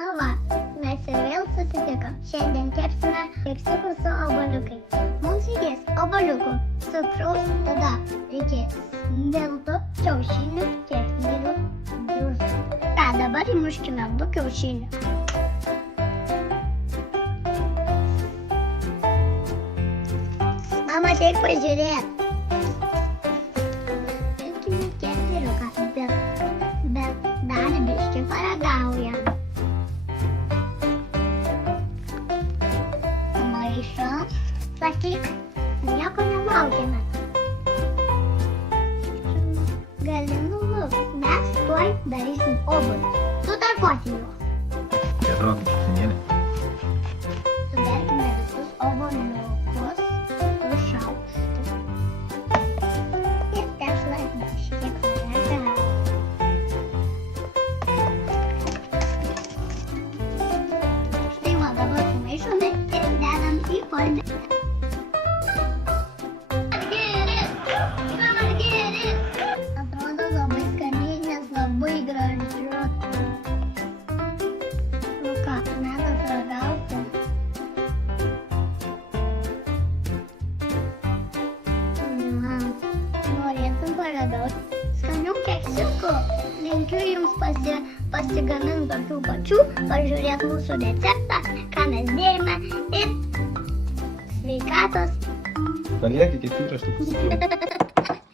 Nu va, mes ir vėl susitikom. Šiandien kepsime keksiukus su obuoliukais. Mums reikės obuoliukų, cukraus, tada reikės miltų, kiaušinių, kefyrų, druskų. Dabar įmuškime 2 kiaušinių. Mama, ateik pažiūrėt. Imkime kefyriuką, bet dar biškį paragaujam. Maišą sakyk, nieko nelaukiame. Gali nulūkti, mes tuoj darysim obuolius. Sutarkuoti juos. Čia atrodo kaip šutinėlė. Suberkime visus obuoliukus su šaukštu. Ir tešlą biškį paragaujam. Štai va, dabar sumaišome ir dedam į formelę. Atrodo labai skaniai, nes labai gražu. Nu ką, metas ragauti. Norėtum paragauti skanių keksiukų. Linkiu jums pasigamint tokių pačių, pažiūrėt mūsų receptą, ką mes dėjome ir sveikatos. Palieki kitų raštukų.